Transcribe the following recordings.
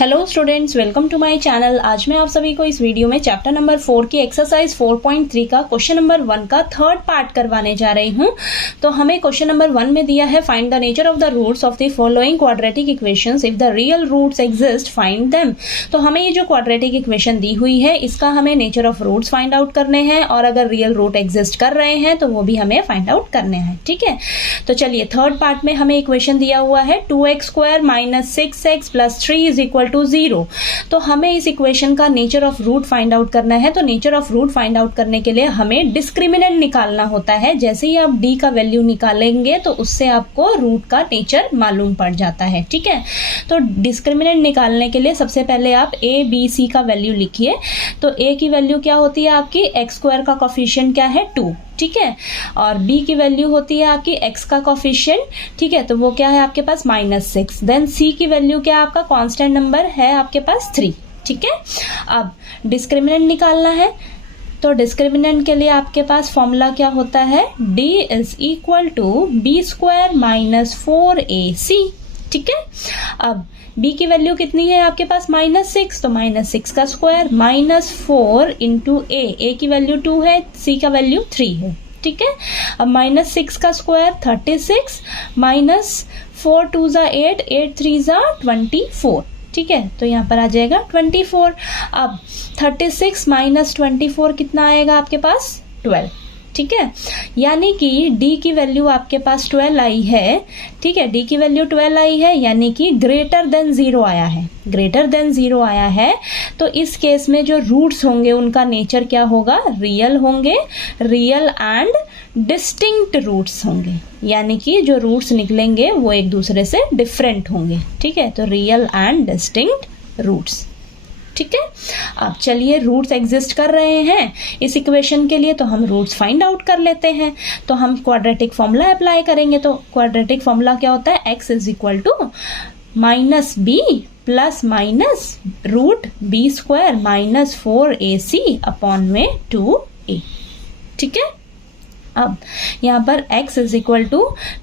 Hello students, welcome to my channel. आज मैं आप सभी को इस वीडियो में चैप्टर नंबर 4 की एक्सरसाइज 4.3 का क्वेश्चन नंबर 1 का थर्ड पार्ट करवाने जा रही हूं। तो हमें क्वेश्चन नंबर 1 में दिया है find the nature of the roots of the following quadratic equations, if the real roots exist find them. तो हमें ये जो क्वाड्रेटिक इक्वेशन दी हुई है इसका हमें nature of roots find out करने हैं और अगर रियल रूट एग्जिस्ट कर रहे हैं तो वो भी हमें फाइंड आउट करने हैं। ठीक है, तो चलिए थर्ड पार्ट में हमें इक्वेशन दिया हुआ है 2x² - 6x + 3 = 0। तो हमें इस इक्वेशन का nature of root find out करना है। तो nature of root find out करने के लिए हमें डिस्क्रिमिनेंट निकालना होता है। जैसे ही आप d का वैल्यू निकालेंगे तो उससे आपको रूट का नेचर मालूम पड़ जाता है। ठीक है, तो डिस्क्रिमिनेंट निकालने के लिए सबसे पहले आप a b c का वैल्यू लिखिए। तो a की वैल्यू क्या होती है आपकी, x² का कोफिशिएंट क्या है 2। ठीक है, और b की वैल्यू होती है आपकी x का कोफिशिएंट। ठीक है, तो वो क्या है आपके पास -6। देन c की वैल्यू क्या है आपका, कांस्टेंट नंबर है आपके पास 3। ठीक है, अब डिस्क्रिमिनेंट निकालना है। तो डिस्क्रिमिनेंट के लिए आपके पास फॉर्मूला क्या होता है, d = b² - 4ac। ठीक है, अब b की वैल्यू कितनी है आपके पास -6, तो -6 का स्क्वायर -4 × a की वैल्यू 2 है, c का वैल्यू 3 है। ठीक है, अब -6 का स्क्वायर 36 -4 2 = 8 8 3 = 24। ठीक है, तो यहाँ पर आ जाएगा 24। अब 36 - 24 कितना आएगा आपके पास 12। ठीक है, यानी कि d की वैल्यू आपके पास 12 आई है। ठीक है, d की वैल्यू 12 आई है यानी कि ग्रेटर देन 0 आया है। ग्रेटर देन 0 आया है तो इस केस में जो रूट्स होंगे उनका नेचर क्या होगा, रियल होंगे। रियल एंड डिस्टिंक्ट रूट्स होंगे, यानी कि जो रूट्स निकलेंगे वो एक दूसरे से डिफरेंट होंगे। ठीक है, तो रियल एंड डिस्टिंक्ट रूट्स। ठीक है, अब चलिए रूट्स एग्जिस्ट कर रहे हैं इस इक्वेशन के लिए, तो हम रूट्स फाइंड आउट कर लेते हैं। तो हम क्वाड्रेटिक फॉर्मूला अप्लाई करेंगे। तो क्वाड्रेटिक फॉर्मूला क्या होता है, x = -b + √b² - 4ac / 2a। ठीक है, अब यहाँ पर x =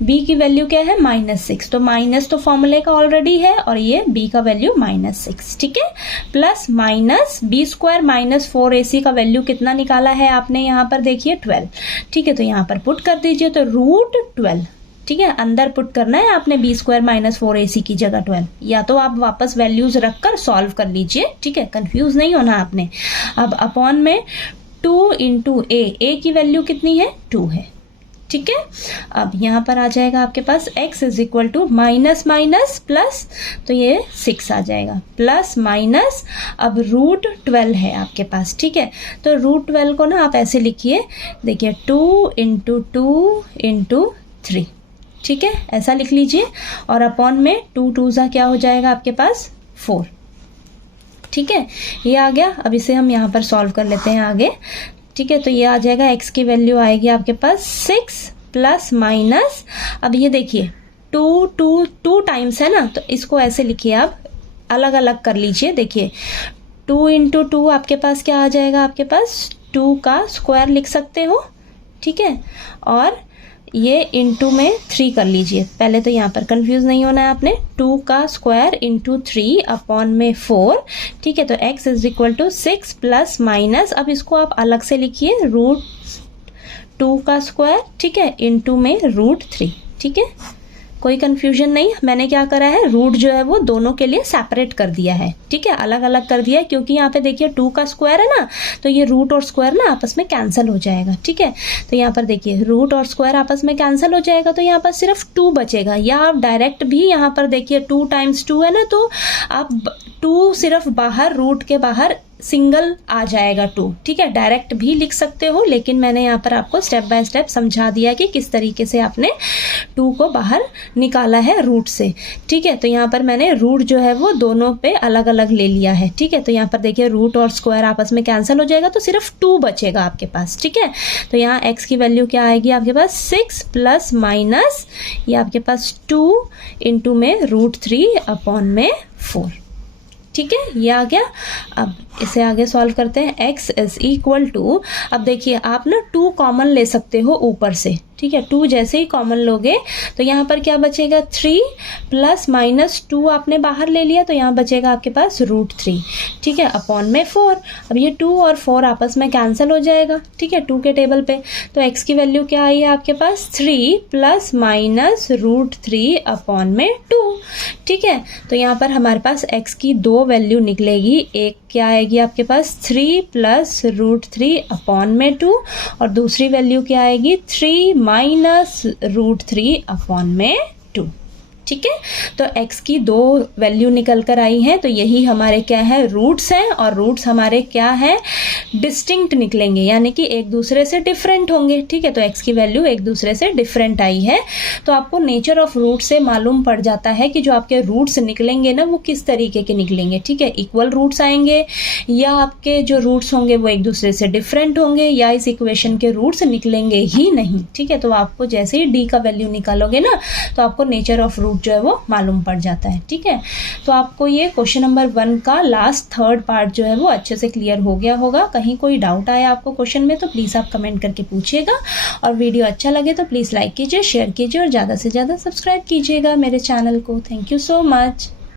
b की वैल्यू क्या है -6, तो माइनस तो फॉर्मूले का ऑलरेडी है और ये b का वैल्यू -6। ठीक है, प्लस -b² - 4ac का वैल्यू कितना निकाला है आपने यहाँ पर देखिए 12। ठीक है, तो यहाँ पर पुट कर दीजिए, तो √12। ठीक है, अंदर पुट करना है आपने b² - 4ac की जगह 12, या तो आप वापस वैल्यूज रखकर सॉल्व कर लीजिए। ठीक है, कंफ्यूज नहीं होना आपने। अब अपॉन में 2 × a की वैल्यू कितनी है 2 है। ठीक है, अब यहाँ पर आ जाएगा आपके पास x = प्लस, तो ये 6 आ जाएगा, प्लस माइनस, अब √12 है आपके पास। ठीक है, तो √12 को ना आप ऐसे लिखिए, देखिए 2 × 2 × 3। ठीक है, ऐसा लिख लीजिए, और अपॉन में 2 2 क्या हो जाएगा आपके पास 4। ठीक है, ये आ गया। अब इसे हम यहाँ पर सॉल्व कर लेते हैं आगे। ठीक है, तो ये आ जाएगा, x की वैल्यू आएगी आपके पास 6 प्लस माइनस, अब ये देखिए 2 टाइम्स है ना, तो इसको ऐसे लिखिए, आप अलग अलग कर लीजिए। देखिए 2 × 2 आपके पास क्या आ जाएगा, आपके पास 2 का स्क्वायर लिख सकते हो। ठीक है, और ये इंटू में 3 कर लीजिए। पहले तो यहाँ पर कंफ्यूज नहीं होना है आपने, 2 का स्क्वायर × 3 अपॉन में 4। ठीक है, तो x = 6 प्लस माइनस, अब इसको आप अलग से लिखिए, √2 का स्क्वायर। ठीक है, इंटू में √3। ठीक है, कोई कंफ्यूजन नहीं। मैंने क्या करा है, रूट जो है वो दोनों के लिए सेपरेट कर दिया है। ठीक है, अलग अलग कर दिया है, क्योंकि यहाँ पे देखिए 2 का स्क्वायर है ना, तो ये रूट और स्क्वायर ना आपस में कैंसिल हो जाएगा। ठीक है, तो यहाँ पर देखिए रूट और स्क्वायर आपस में कैंसिल हो जाएगा, तो यहाँ पर सिर्फ 2 बचेगा। या आप डायरेक्ट भी यहाँ पर देखिए 2 × 2 है ना, तो आप 2 सिर्फ बाहर, रूट के बाहर सिंगल आ जाएगा 2। ठीक है, डायरेक्ट भी लिख सकते हो, लेकिन मैंने यहाँ पर आपको स्टेप बाय स्टेप समझा दिया कि किस तरीके से आपने 2 को बाहर निकाला है रूट से। ठीक है, तो यहाँ पर मैंने रूट जो है वो दोनों पे अलग अलग ले लिया है। ठीक है, तो यहाँ पर देखिए रूट और स्क्वायर आपस में कैंसिल हो जाएगा, तो सिर्फ 2 बचेगा आपके पास। ठीक है, तो यहाँ x की वैल्यू क्या आएगी आपके पास 6 प्लस माइनस, ये आपके पास 2 × में √3 अपॉन में 4। ठीक है, ये आ गया। अब इसे आगे सॉल्व करते हैं। x = अब देखिए आप ना 2 कॉमन ले सकते हो ऊपर से। ठीक है। 2 जैसे ही कॉमन लोगे तो यहाँ पर क्या बचेगा 3 प्लस माइनस 2 आपने बाहर ले लिया तो यहाँ बचेगा आपके पास √3, ठीक है, अपॉन में 4। अब ये 2 और 4 आपस में कैंसिल हो जाएगा, ठीक है, 2 के टेबल पे। तो x की वैल्यू क्या आई है आपके पास 3 प्लस माइनस √3 अपॉन में 2, ठीक है। तो यहाँ पर हमारे पास x की 2 वैल्यू निकलेगी। एक क्या आएगी आपके पास 3 प्लस √3 अपॉन में 2 और दूसरी वैल्यू क्या आएगी 3 माइनस √3 अपॉन में 2, ठीक है। तो x की 2 वैल्यू निकल कर आई हैं, तो यही हमारे क्या है रूट्स हैं और रूट्स हमारे क्या है डिस्टिंक्ट निकलेंगे, यानी कि एक दूसरे से डिफरेंट होंगे, ठीक है। तो x की वैल्यू एक दूसरे से डिफरेंट आई है। तो आपको नेचर ऑफ रूट से मालूम पड़ जाता है कि जो आपके रूट्स निकलेंगे ना वो किस तरीके के निकलेंगे, ठीक है। इक्वल रूट्स आएंगे या आपके जो रूट्स होंगे वो एक दूसरे से डिफरेंट होंगे या इस इक्वेशन के रूट्स निकलेंगे ही नहीं, ठीक है। तो आपको जैसे ही d का वैल्यू निकालोगे ना तो आपको नेचर ऑफ रूट जो है वो मालूम पड़ जाता है, ठीक है। तो आपको ये क्वेश्चन नंबर 1 का लास्ट थर्ड पार्ट जो है वो अच्छे से क्लियर हो गया होगा। कहीं कोई डाउट आया आपको क्वेश्चन में तो प्लीज़ आप कमेंट करके पूछिएगा और वीडियो अच्छा लगे तो प्लीज़ लाइक कीजिए, शेयर कीजिए और ज़्यादा से ज़्यादा सब्सक्राइब कीजिएगा मेरे चैनल को। Thank you so much.